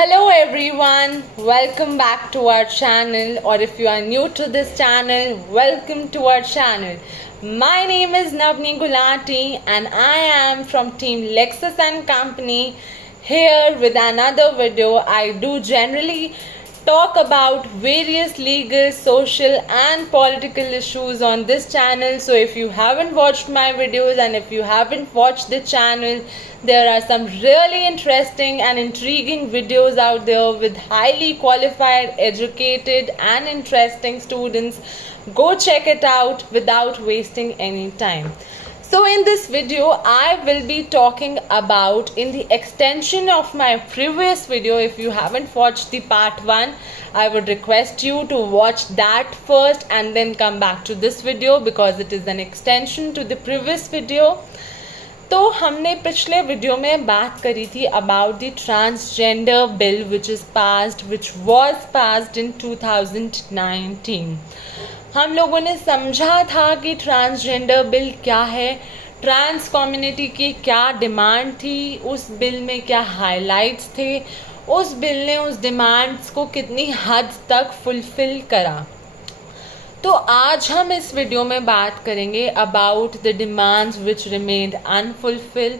Hello everyone, welcome back to our channel, or if you are new to this channel, welcome to our channel. My name is Navni Gulati and I am from team Lexus and Company here with another video. I do generally talk about various legal, social and political issues on this channel. So if you haven't watched my videos and if you haven't watched the channel, there are some really interesting and intriguing videos out there with highly qualified, educated and interesting students. Go check it out without wasting any time. So in this video, I will be talking about, in the extension of my previous video, if you haven't watched the part 1, I would request you to watch that first and then come back to this video because it is an extension to the previous video. तो हमने पिछले video में बात करी थी about the transgender bill which was passed in 2019. हम लोगों ने समझा था कि ट्रांसजेंडर बिल क्या है, ट्रांस कम्युनिटी की क्या डिमांड थी, उस बिल में क्या हाइलाइट्स थे, उस बिल ने उस डिमांड्स को कितनी हद तक फुलफिल करा. तो आज हम इस वीडियो में बात करेंगे about the demands which remained unfulfil,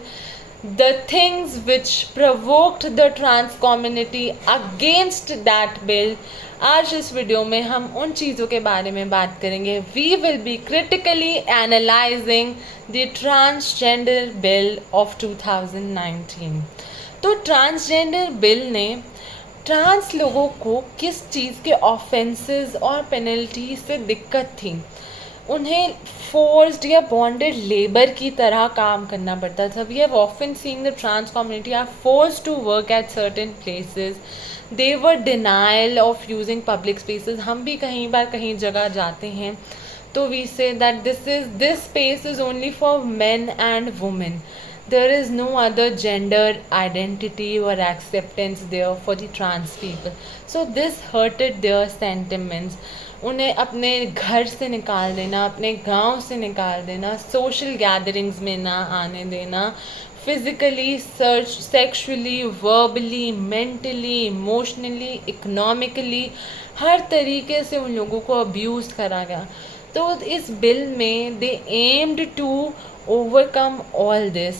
the things which provoked the trans community against that bill. आज इस वीडियो में हम उन चीज़ों के बारे में बात करेंगे. We will be critically analysing the transgender bill of 2019. तो ट्रांसजेंडर बिल ने ट्रांस लोगों को किस चीज़ के ऑफेंसेस और पेनल्टी से दिक्कत थी. उन्हें फोर्स्ड या बॉन्डेड लेबर की तरह काम करना पड़ता था. We have often seen the trans community are forced to work at certain places. They were denial of using public spaces. हम भी कहीं बार कहीं जगह जाते हैं तो we say that this space is only for men and women. There is no other gender identity or acceptance there for the trans people. So this hurted their sentiments. उन्हें अपने घर से निकाल देना, अपने गांव से निकाल देना, सोशल गैदरिंग्स में ना आने देना, physically, sexually, verbally, mentally, emotionally, economically, हर तरीके से उन लोगों को अब्यूज़ करा गया. तो इस बिल में they aimed to overcome all this.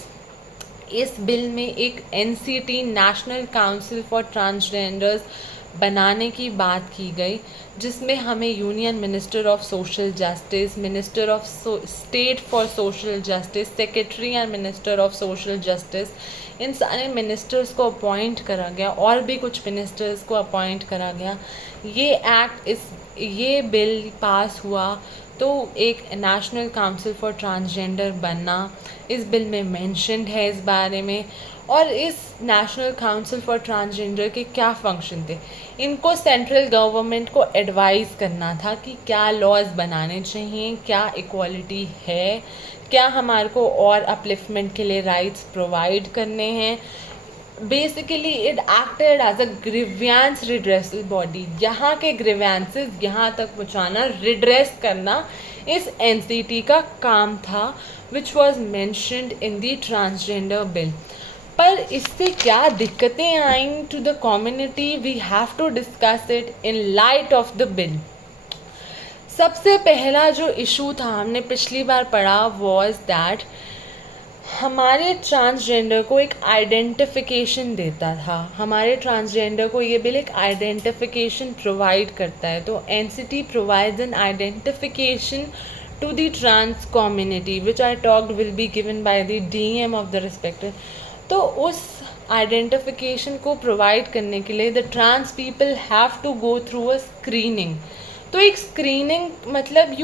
इस बिल में एक NCT national council for transgenders बनाने की बात की गई, जिसमें हमें union minister of social justice, minister of state for social justice, secretary and minister of social justice, इन सारे मिनिस्टर्स को अपॉइंट करा गया और भी कुछ मिनिस्टर्स को अपॉइंट करा गया. ये बिल पास हुआ तो एक नेशनल काउंसिल फॉर ट्रांसजेंडर बनना इस बिल में मेंशन्ड है इस बारे में. और इस नेशनल काउंसिल फॉर ट्रांसजेंडर के क्या फंक्शन थे. इनको सेंट्रल गवर्नमेंट को एडवाइस करना था कि क्या लॉज बनाने चाहिए, क्या इक्वालिटी है, क्या हमारे को और अपलिफ्टमेंट के लिए राइट्स प्रोवाइड करने हैं. Basically it acted as a grievance redressal body. यहाँ के ग्रीवियंसेस यहाँ तक पहुँचाना, रिड्रेस करना इस NCT का काम था, which was mentioned in the transgender bill. पर इससे क्या दिक्कतें आईं to the community, we have to discuss it in light of the bill. सबसे पहला जो इशू था हमने पिछली बार पढ़ा वॉज दैट हमारे ट्रांसजेंडर को एक आइडेंटिफिकेशन देता था. हमारे ट्रांसजेंडर को ये बिल एक आइडेंटिफिकेशन प्रोवाइड करता है. तो NCT provides an identification to the trans community which I talked will be given by the DM of the respective. तो उस आइडेंटिफिकेशन को प्रोवाइड करने के लिए the trans people have to go through a screening. तो एक screening मतलब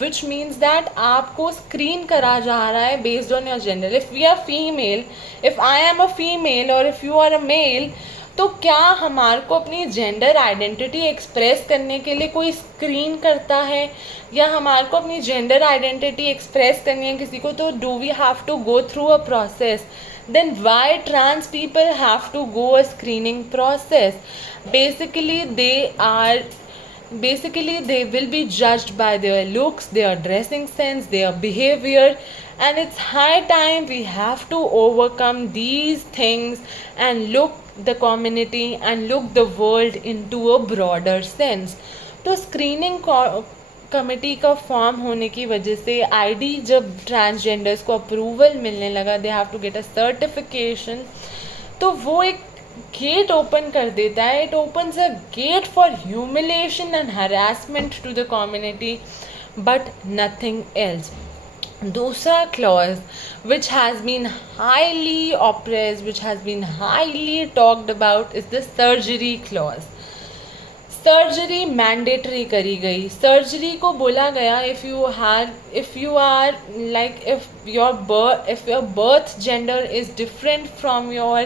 which means that आपको स्क्रीन करा जा रहा है based on your gender. If we are female, if I am a female और if you are a mail, तो क्या हमारे को अपनी जेंडर आइडेंटिटी एक्सप्रेस करने के लिए कोई स्क्रीन करता है, या हमारे को अपनी जेंडर आइडेंटिटी एक्सप्रेस करनी है किसी को, तो do we have to go through a process. Then why trans people have to go a screening process? Basically they will be judged by their looks, their dressing sense, their behavior, and it's high time we have to overcome these things and look the community and look the world into a broader sense. तो screening committee का form होने की वजह से ID जब transgenders को approval मिलने लगा, they have to get a certification, तो वो एक गेट ओपन कर देता है. It opens a gate for humiliation and harassment to the community, but nothing else. दूसरा clause which has been highly oppressed, which has been highly talked about, is the surgery clause. Surgery mandatory करी गई. Surgery को बोला गया if you are like if your birth gender is different from your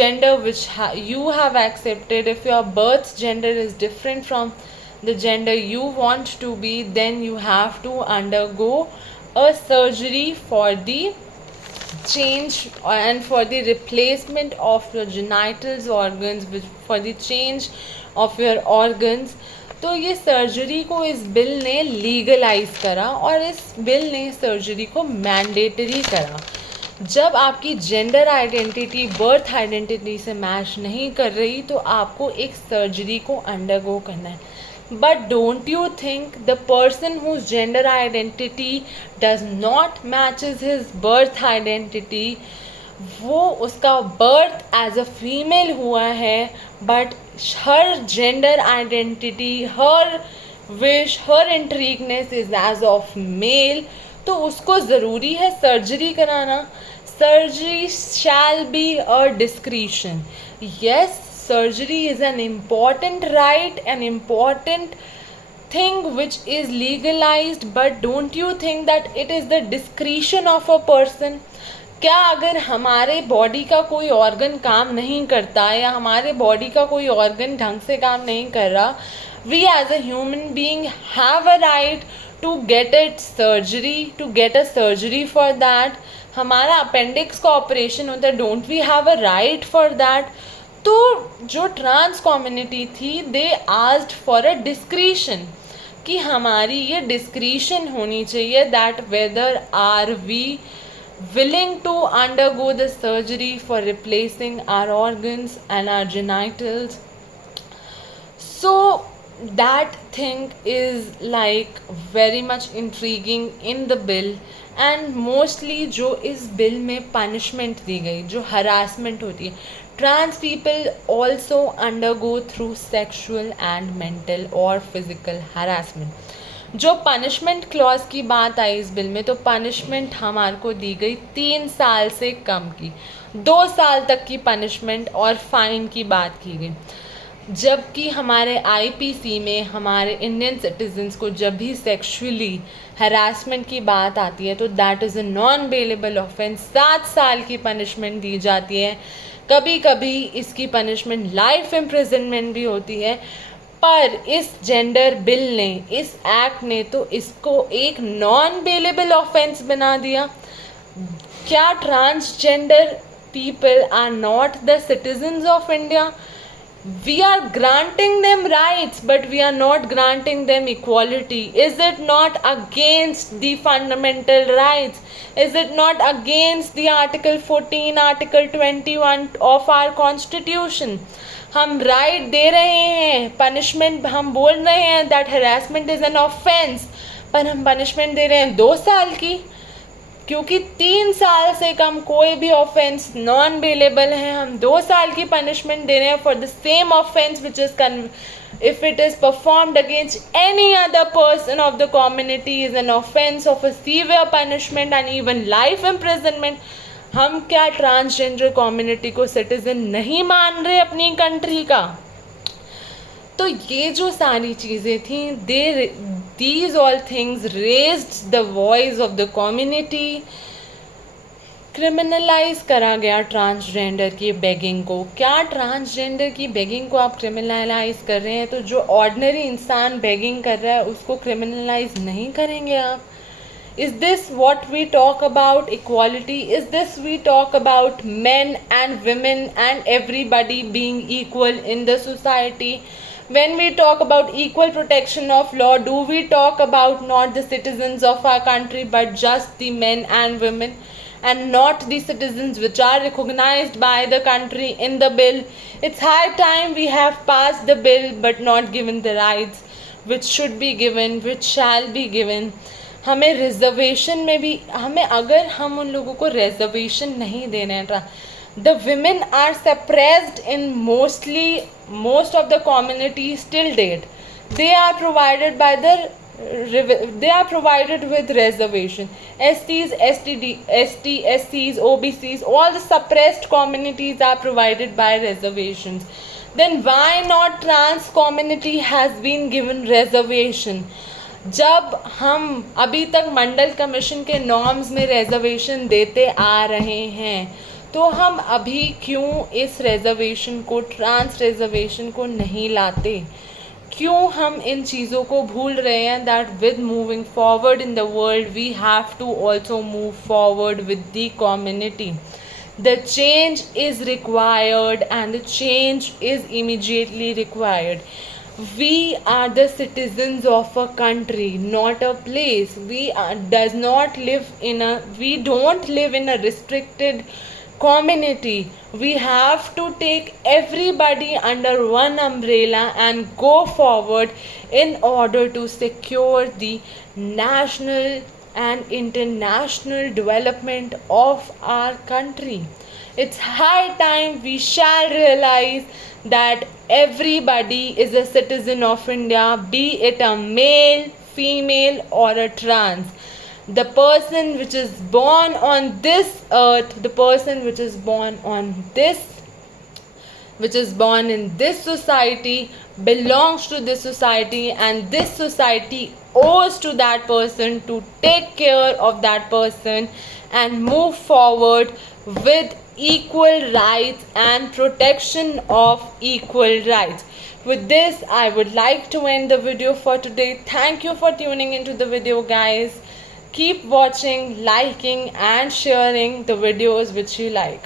gender which you have accepted, if your birth gender is different from the gender you want to be, then you have to undergo a surgery for the change and for the replacement of your genitals organs, for the change of your organs. तो ये surgery को इस bill ने legalise करा और इस bill ने surgery को मैंडेटरी करा. जब आपकी जेंडर आइडेंटिटी बर्थ आइडेंटिटी से मैच नहीं कर रही तो आपको एक सर्जरी को अंडरगो करना है. But don't you think the person whose gender identity does not matches his birth identity, वो उसका birth as a female हुआ है, but her gender identity, her wish, her intrigueness is as of male, तो उसको ज़रूरी है surgery कराना. Surgery shall be a discretion. Yes, surgery is an important right, an important thing which is legalized, but don't you think that it is the discretion of a person? क्या अगर हमारे body का कोई organ काम नहीं करता या हमारे बॉडी का कोई ऑर्गन ढंग से काम नहीं कर रहा, we as a human being have a right to get it surgery, to get a surgery for that. हमारा अपेंडिक्स का ऑपरेशन होता है, don't we have a right for that? तो जो ट्रांस कम्युनिटी थी they asked for a discretion, कि हमारी ये डिस्क्रिशन होनी चाहिए that whether are we willing to undergo the surgery for replacing our organs and our genitals. So that thing is like very much intriguing in the bill, and mostly जो इस बिल में punishment दी गई, जो harassment होती है, trans people also undergo through sexual and mental or physical harassment. जो punishment clause की बात आई इस बिल में, तो पनिशमेंट हमारे को दी गई 3 साल से कम की, 2 साल तक की पनिशमेंट और फाइन की बात की गई. जबकि हमारे आईपीसी में हमारे इंडियन सिटीजन्स को जब भी सेक्सुअली हरासमेंट की बात आती है तो that is a non bailable offence. 7 साल की पनिशमेंट दी जाती है, कभी कभी इसकी पनिशमेंट लाइफ इम्प्रिजनमेंट भी होती है. पर इस जेंडर बिल ने, इस एक्ट ने तो इसको एक नॉन बेलेबल ऑफेंस बना दिया. क्या transgender people are not the citizens of India? We are granting them rights, but we are not granting them equality. Is it not against the fundamental rights? Is it not against the Article 14, Article 21 of our Constitution? हम right they रहे हैं, punishment हम बोल रहे हैं that harassment is an offence, पर हम punishment दे रहे हैं 2 साल की, क्योंकि 3 साल से कम कोई भी ऑफेंस नॉन बेलेबल है. हम 2 साल की पनिशमेंट दे रहे हैं for the same offence which is if it is performed against any other person of the community is an offense of a severe punishment and even life imprisonment. हम क्या transgender community को citizen नहीं मान रहे अपनी country का? तो ये जो सारी चीज़ें थी, these all things raised the voice of the community. Criminalise करा गया ट्रांसजेंडर की बेगिंग को. क्या ट्रांसजेंडर की बेगिंग को आप क्रिमिनलाइज कर रहे हैं तो जो ऑर्डिनरी इंसान बेगिंग कर रहा है उसको क्रिमिनलाइज नहीं करेंगे आप? Is this what we talk about equality? Is this we talk about men and women and everybody being equal in the society? When we talk about equal protection of law, do we talk about not the citizens of our country but just the men and women, and not the citizens which are recognized by the country in the bill? It's high time we have passed the bill but not given the rights which should be given, which shall be given. हमें reservation में भी हमें अगर हम उन लोगों को reservation नहीं दे रहे हैं, the women are suppressed in most of the communities till date. They are provided by they are provided with reservation. STs, SCs, OBCs, all the suppressed communities are provided by reservations. Then why not trans community has been given reservation? जब हम अभी तक मंडल commission के norms में reservation देते आ रहे हैं, तो हम अभी क्यों इस रिजर्वेशन को, ट्रांस रिजर्वेशन को नहीं लाते? क्यों हम इन चीज़ों को भूल रहे हैं? That with moving forward in the world we have to also move forward with the community. The change is required and the change is immediately required. We are the citizens of a country, not a place. We don't live in a restricted community. We have to take everybody under one umbrella and go forward in order to secure the national and international development of our country. It's high time we shall realize that everybody is a citizen of India, be it a male, female or a trans. The person which is born on this earth, the person which is born in this society belongs to this society, and this society owes to that person to take care of that person and move forward with equal rights and protection of equal rights. With this, I would like to end the video for today. Thank you for tuning into the video, guys. Keep watching, liking and sharing the videos which you like.